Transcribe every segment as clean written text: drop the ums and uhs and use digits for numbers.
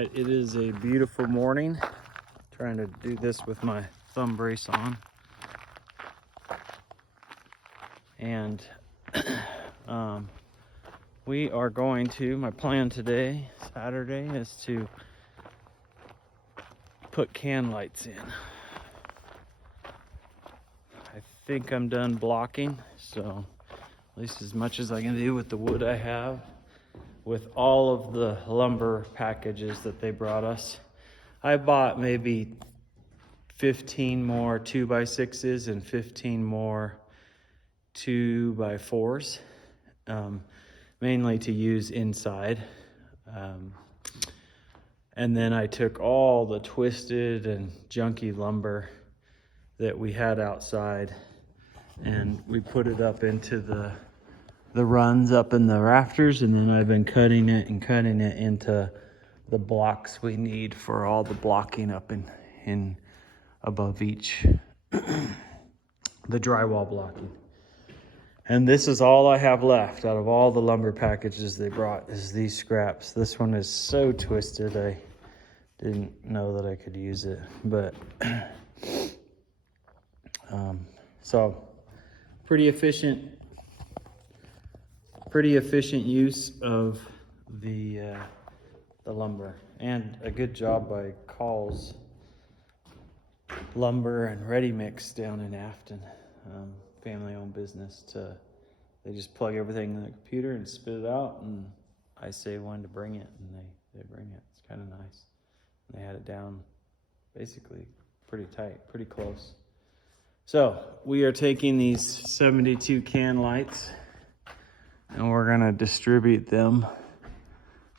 right, it is a beautiful morning. Trying to do this with my thumb brace on. And we are going to, my plan today, Saturday, is to put can lights in. I think I'm done blocking, so at least as much as I can do with the wood I have, with all of the lumber packages that they brought us. I bought maybe 15 more 2x6s and 15 more 2x4s, mainly to use inside. And then I took all the twisted and junky lumber that we had outside and we put it up into the runs up in the rafters, and then I've been cutting it into the blocks we need for all the blocking up in above each the drywall blocking. And this is all I have left out of all the lumber packages they brought, is these scraps. This one is so twisted I didn't know that I could use it, but so pretty efficient use of the lumber, and a good job by Call's Lumber and Ready Mix down in Afton, family-owned business. They just plug everything in the computer and spit it out, and I say when to bring it, and they bring it. It's kind of nice. And they had it down basically pretty tight, pretty close. So we are taking these 72 can lights and we're gonna distribute them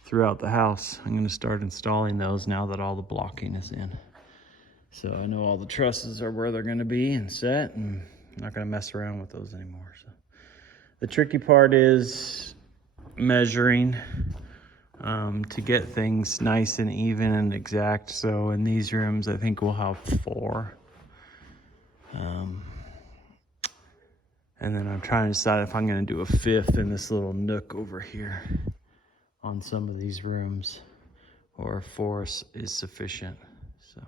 throughout the house. I'm gonna start installing those now that all the blocking is in. So I know all the trusses are where they're gonna be and set, and I'm not gonna mess around with those anymore. So the tricky part is measuring to get things nice and even and exact. So in these rooms, I think we'll have 4. And then I'm trying to decide if I'm gonna do a 5th in this little nook over here on some of these rooms, or 4 is sufficient. So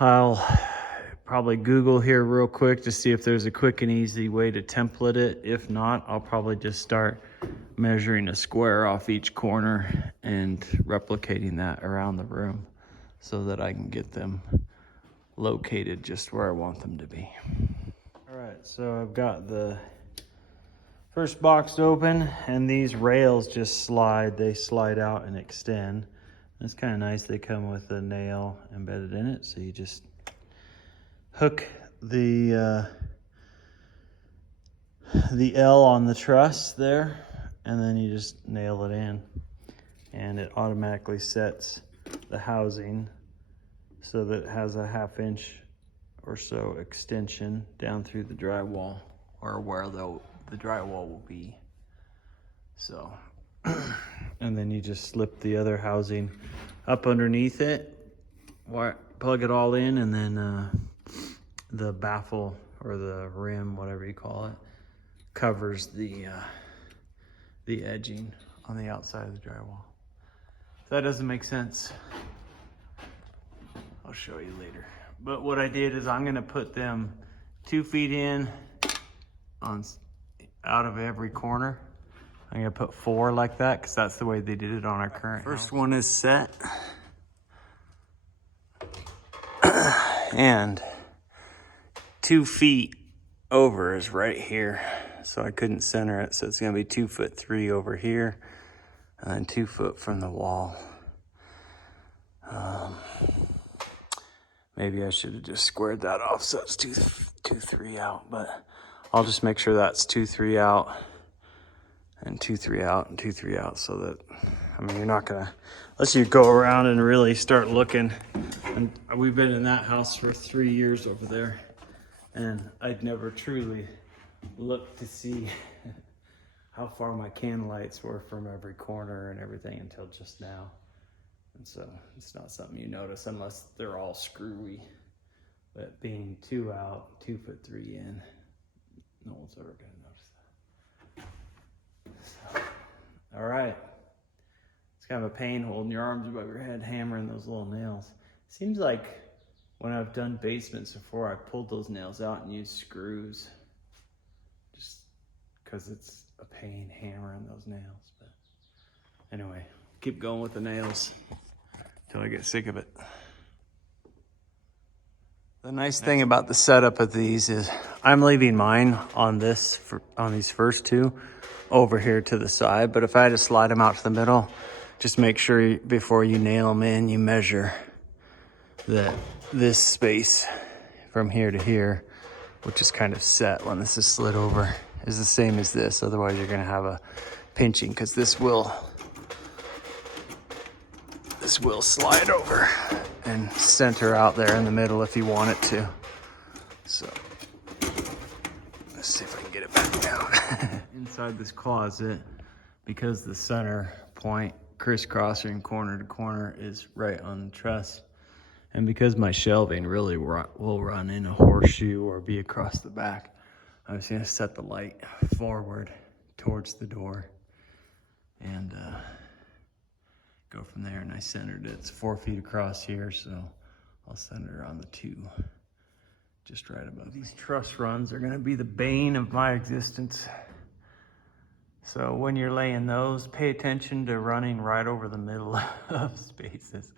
I'll probably Google here real quick to see if there's a quick and easy way to template it. If not, I'll probably just start measuring a square off each corner and replicating that around the room so that I can get them located just where I want them to be. All right, so I've got the first box open, and these rails just slide. They slide out and extend. It's kind of nice. They come with a nail embedded in it, so you just hook the L on the truss there, and then you just nail it in, and it automatically sets the housing so that it has a 1/2 inch or so extension down through the drywall, or where the drywall will be. So and then you just slip the other housing up underneath it, plug it all in, and then the baffle or the rim, whatever you call it, covers the edging on the outside of the drywall. If that doesn't make sense, I'll show you later. But what I did is I'm gonna put them 2 feet in out of every corner. I'm gonna put 4 like that because that's the way they did it on our current house. First one is set. And 2 feet over is right here. So I couldn't center it. So it's gonna be 2'3" over here and 2 foot from the wall. Maybe I should have just squared that off so it's 2'3" out, but I'll just make sure that's 2'3" out and 2'3" out and 2'3" out, so that, I mean, you're not gonna, unless you go around and really start looking. And we've been in that house for 3 years over there, and I'd never truly looked to see how far my can lights were from every corner and everything until just now. And so it's not something you notice unless they're all screwy. But being 2 out, 2'3" in, no one's ever gonna notice that. So, all right, let's kind of a pain holding your arms above your head, hammering those little nails. Seems like when I've done basements before, I've pulled those nails out and used screws. Just because it's a pain hammering those nails. But anyway, keep going with the nails until I get sick of it. The nice thing about the setup of these is I'm leaving mine on these first two over here to the side, but if I had to slide them out to the middle, just make sure before you nail them in, you measure that this space from here to here, which is kind of set when this is slid over, is the same as this. Otherwise you're gonna have a pinching, because this will slide over and center out there in the middle if you want it to. So let's see if I can get it back down. Inside this closet, because the center point crisscrossing corner to corner is right on the truss, and because my shelving really will run in a horseshoe or be across the back, I was gonna set the light forward towards the door and go from there. And I centered it. It's 4 feet across here, so I'll center on the 2 just right above. These truss runs are gonna be the bane of my existence. So when you're laying those, pay attention to running right over the middle of spaces.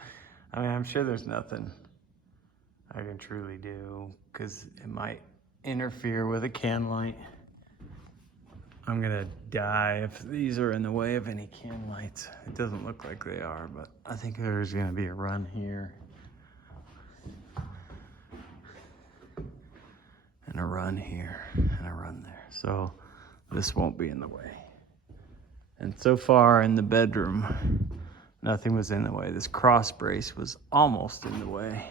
I mean, I'm sure there's nothing I can truly do because it might interfere with a can light. I'm gonna die if these are in the way of any can lights. It doesn't look like they are, but I think there's gonna be a run here. And a run here, and a run there. So this won't be in the way. And so far in the bedroom, nothing was in the way. This cross brace was almost in the way,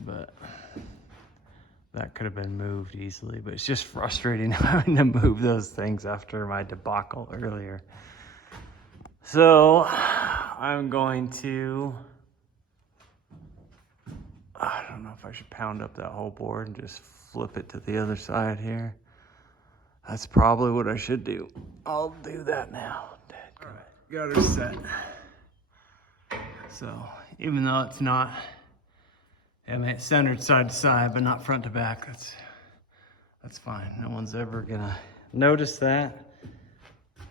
but that could have been moved easily. But it's just frustrating having to move those things after my debacle earlier. So I'm going to, I don't know if I should pound up that whole board and just flip it to the other side here. That's probably what I should do. I'll do that now. All right, got her set. So even though it's not, I mean, it's centered side to side, but not front to back, that's fine. No one's ever gonna notice that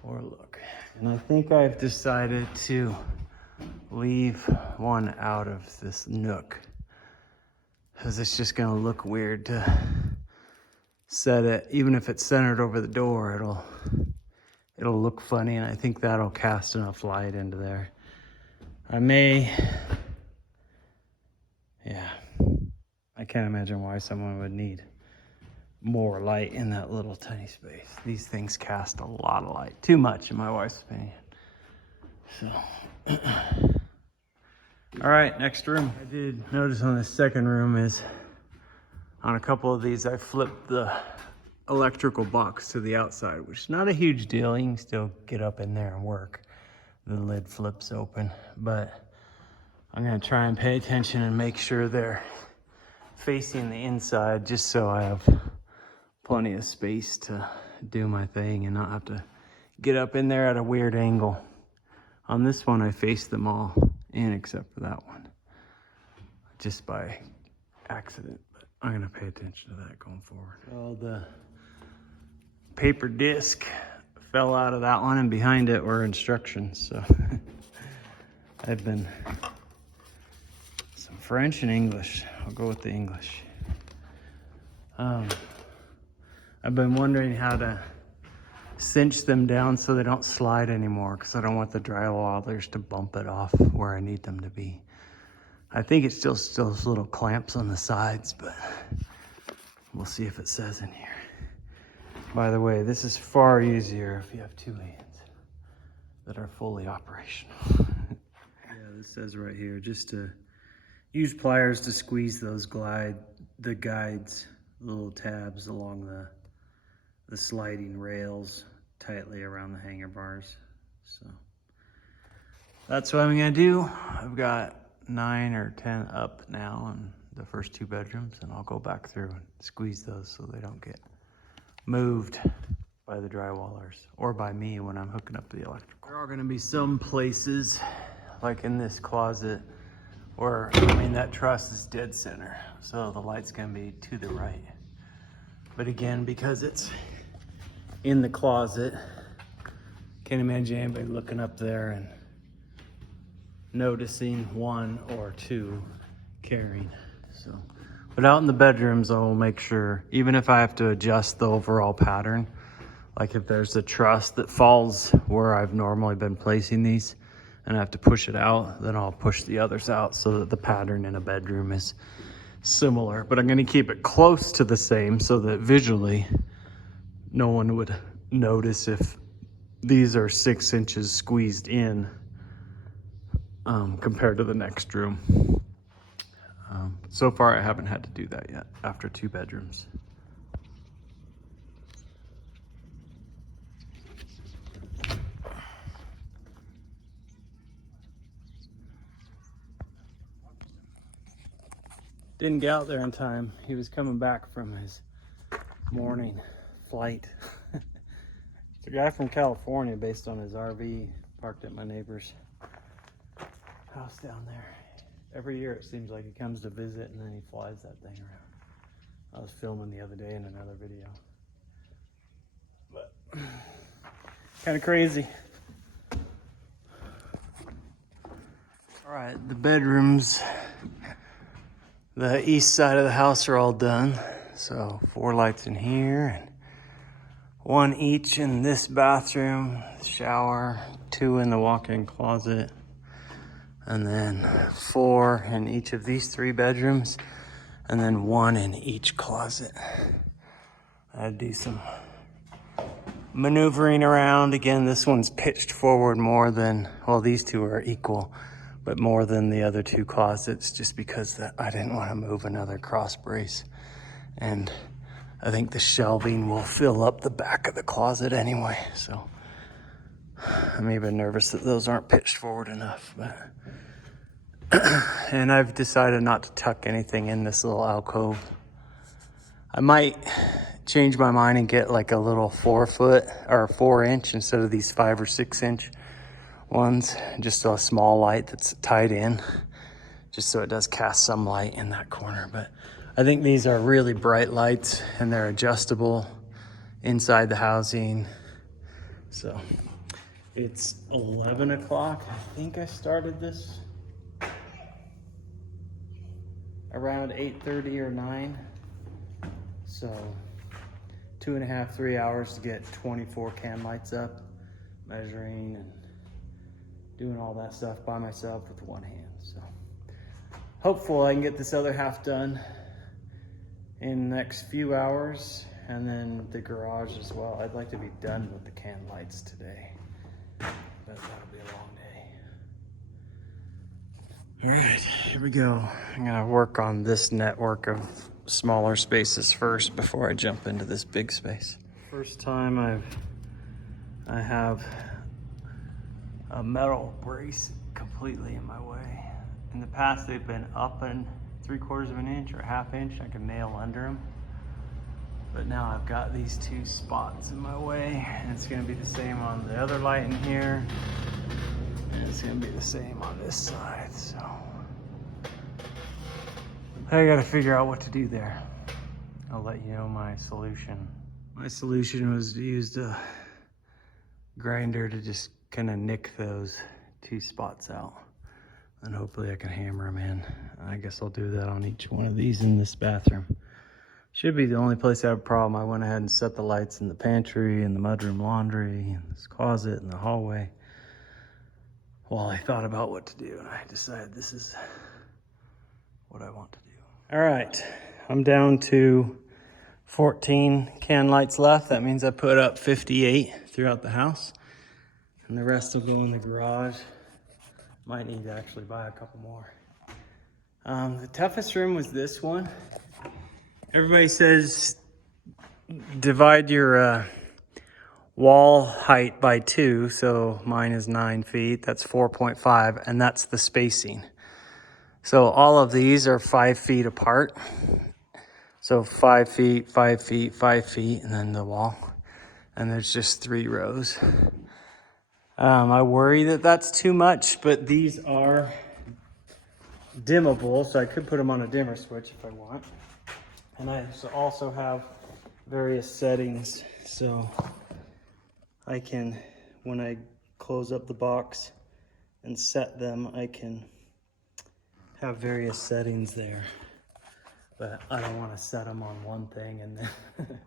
or look. And I think I've decided to leave one out of this nook because it's just gonna look weird to set it. Even if it's centered over the door, it'll look funny, and I think that'll cast enough light into there. I can't imagine why someone would need more light in that little tiny space. These things cast a lot of light. Too much, in my wife's opinion. So, all right, next room. I did notice on the second room is, on a couple of these, I flipped the electrical box to the outside, which is not a huge deal. You can still get up in there and work. The lid flips open, but I'm gonna try and pay attention and make sure they're facing the inside, just so I have plenty of space to do my thing and not have to get up in there at a weird angle. On this one, I faced them all in except for that one, just by accident. But I'm gonna pay attention to that going forward. Well, the paper disc fell out of that one, and behind it were instructions. So I've been some French and English. I'll go with the English. I've been wondering how to cinch them down so they don't slide anymore, because I don't want the drywallers to bump it off where I need them to be. I think it's still those little clamps on the sides, but we'll see if it says in here. By the way, this is far easier if you have 2 hands that are fully operational. Yeah, this says right here, just to use pliers to squeeze those the guides, little tabs along the sliding rails tightly around the hanger bars. So that's what I'm gonna do. I've got 9 or 10 up now in the first 2 bedrooms, and I'll go back through and squeeze those so they don't get moved. by the drywallers or by me when I'm hooking up the electrical. There are gonna be some places, like in this closet, where, I mean, that truss is dead center. So the light's gonna be to the right. But again, because it's in the closet, can't imagine anybody looking up there and noticing one or two carrying. So, but out in the bedrooms, I will make sure, even if I have to adjust the overall pattern, like if there's a truss that falls where I've normally been placing these and I have to push it out, then I'll push the others out so that the pattern in a bedroom is similar. But I'm gonna keep it close to the same so that visually no one would notice if these are 6 inches squeezed in compared to the next room. So far I haven't had to do that yet after 2 bedrooms. Didn't get out there in time. He was coming back from his morning flight. It's a guy from California based on his RV parked at my neighbor's house down there. Every year it seems like he comes to visit and then he flies that thing around. I was filming the other day in another video. But kind of crazy. All right, the bedrooms, the east side of the house are all done. So 4 lights in here and 1 each in this bathroom, shower, 2 in the walk-in closet, and then 4 in each of these 3 bedrooms, and then 1 in each closet. I'd do some maneuvering around. Again, this one's pitched forward more than, well, these 2 are equal, but more than the other 2 closets, just because I didn't want to move another cross brace. And I think the shelving will fill up the back of the closet anyway, so I'm even nervous that those aren't pitched forward enough. But and I've decided not to tuck anything in this little alcove. I might change my mind and get like a little 4 foot or 4 inch instead of these 5 or 6 inch ones, just a small light that's tied in, just so it does cast some light in that corner. But I think these are really bright lights and they're adjustable inside the housing. So it's 11 o'clock. I think I started this around 8:30 or 9. So 2.5, 3 hours to get 24 can lights up, measuring and doing all that stuff by myself with one hand. So hopefully I can get this other half done in the next few hours, and then the garage as well. I'd like to be done with the can lights today, but that'll be a long day. All right, here we go. I'm gonna work on this network of smaller spaces first before I jump into this big space. First time I have a metal brace completely in my way. In the past, they've been up and 3/4 of an inch or a ½ inch. I can nail under them. But now I've got these 2 spots in my way, and it's gonna be the same on the other light in here, and it's gonna be the same on this side. So I gotta figure out what to do there. I'll let you know my solution. My solution was to use the grinder to just kind of nick those 2 spots out. And hopefully I can hammer them in. I guess I'll do that on each one of these in this bathroom. Should be the only place I have a problem. I went ahead and set the lights in the pantry and the mudroom laundry and this closet and the hallway while I thought about what to do. And I decided this is what I want to do. All right, I'm down to 14 can lights left. That means I put up 58 throughout the house, and the rest will go in the garage. Might need to actually buy a couple more. The toughest room was this one. Everybody says divide your wall height by 2, so mine is 9 feet. That's 4.5, and that's the spacing. So all of these are 5 feet apart. So 5 feet, 5 feet, 5 feet, and then the wall. and there's just 3 rows. I worry that that's too much, but these are dimmable, so I could put them on a dimmer switch if I want. And I also have various settings, so I can, when I close up the box and set them, I can have various settings there. But I don't want to set them on one thing and then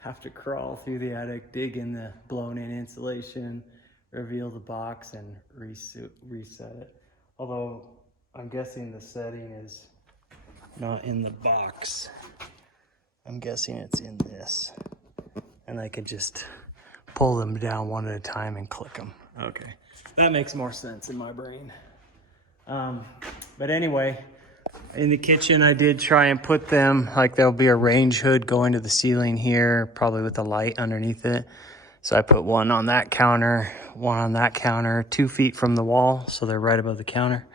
have to crawl through the attic, dig in the blown-in insulation, reveal the box, and reset it. Although I'm guessing the setting is not in the box. I'm guessing it's in this. And I could just pull them down one at a time and click them. Okay, that makes more sense in my brain. But anyway, in the kitchen, I did try and put them, like there'll be a range hood going to the ceiling here, probably with a light underneath it. So I put one on that counter, one on that counter, 2 feet from the wall, so they're right above the counter.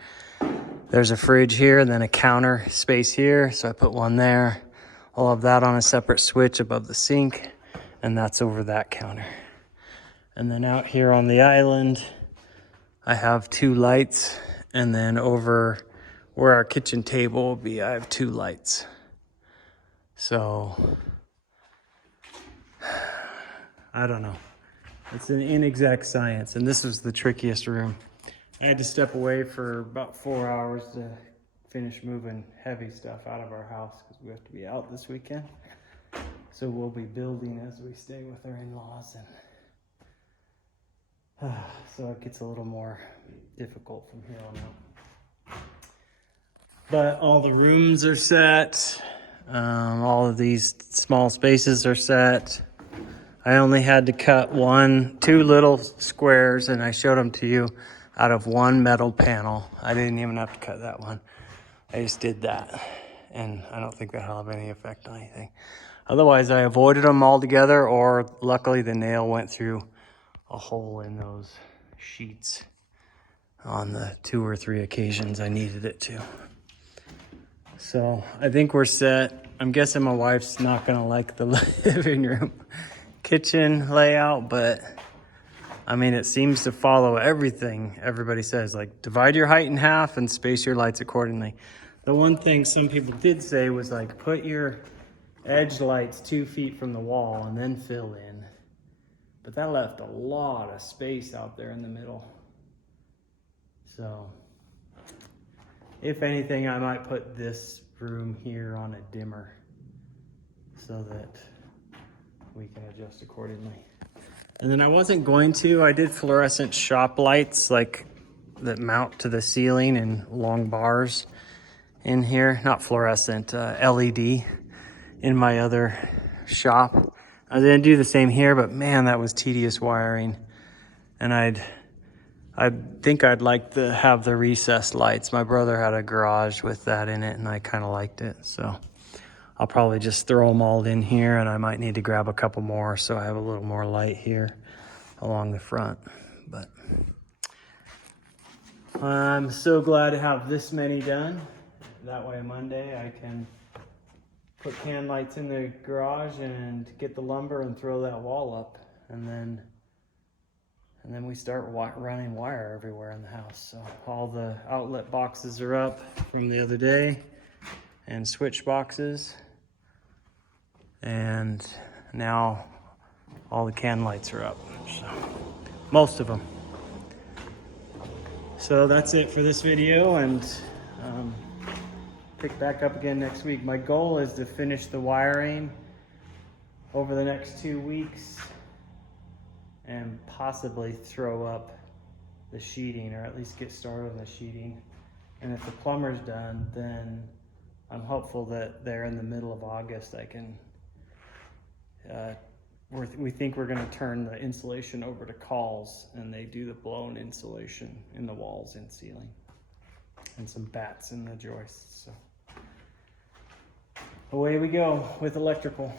There's a fridge here, and then a counter space here, so I put one there. I'll have that on a separate switch above the sink, and that's over that counter. And then out here on the island, I have 2 lights, and then over where our kitchen table will be, I have 2 lights. So, I don't know. It's an inexact science, and this was the trickiest room. I had to step away for about 4 hours to finish moving heavy stuff out of our house because we have to be out this weekend. So we'll be building as we stay with our in-laws, and so it gets a little more difficult from here on out. But all the rooms are set. All of these small spaces are set. I only had to cut 2 little squares, and I showed them to you, out of 1 metal panel. I didn't even have to cut that one. I just did that, and I don't think that'll have any effect on anything. Otherwise, I avoided them altogether, or luckily the nail went through a hole in those sheets on the 2 or 3 occasions I needed it to. So I think we're set. I'm guessing my wife's not gonna like the living room kitchen layout, but I mean, it seems to follow everything everybody says, like divide your height in half and space your lights accordingly. The one thing some people did say was like, put your edge lights 2 feet from the wall and then fill in. But that left a lot of space out there in the middle. So if anything, I might put this room here on a dimmer so that we can adjust accordingly. And then I wasn't going to, I did fluorescent shop lights like that mount to the ceiling in long bars in here. Not fluorescent, LED in my other shop. I was gonna do the same here, but man, that was tedious wiring. And I think I'd like to have the recessed lights. My brother had a garage with that in it, and I kind of liked it. So I'll probably just throw them all in here, and I might need to grab a couple more so I have a little more light here along the front. But I'm so glad to have this many done. That way Monday I can put can lights in the garage and get the lumber and throw that wall up. And then we start running wire everywhere in the house. So all the outlet boxes are up from the other day, and switch boxes. And now all the can lights are up, so most of them. So that's it for this video, and pick back up again next week. My goal is to finish the wiring over the next 2 weeks and possibly throw up the sheeting, or at least get started on the sheeting. And if the plumber's done, then I'm hopeful that there in the middle of August I can we think we're going to turn the insulation over to Calls, and they do the blown insulation in the walls and ceiling, and some bats in the joists. So away we go with electrical.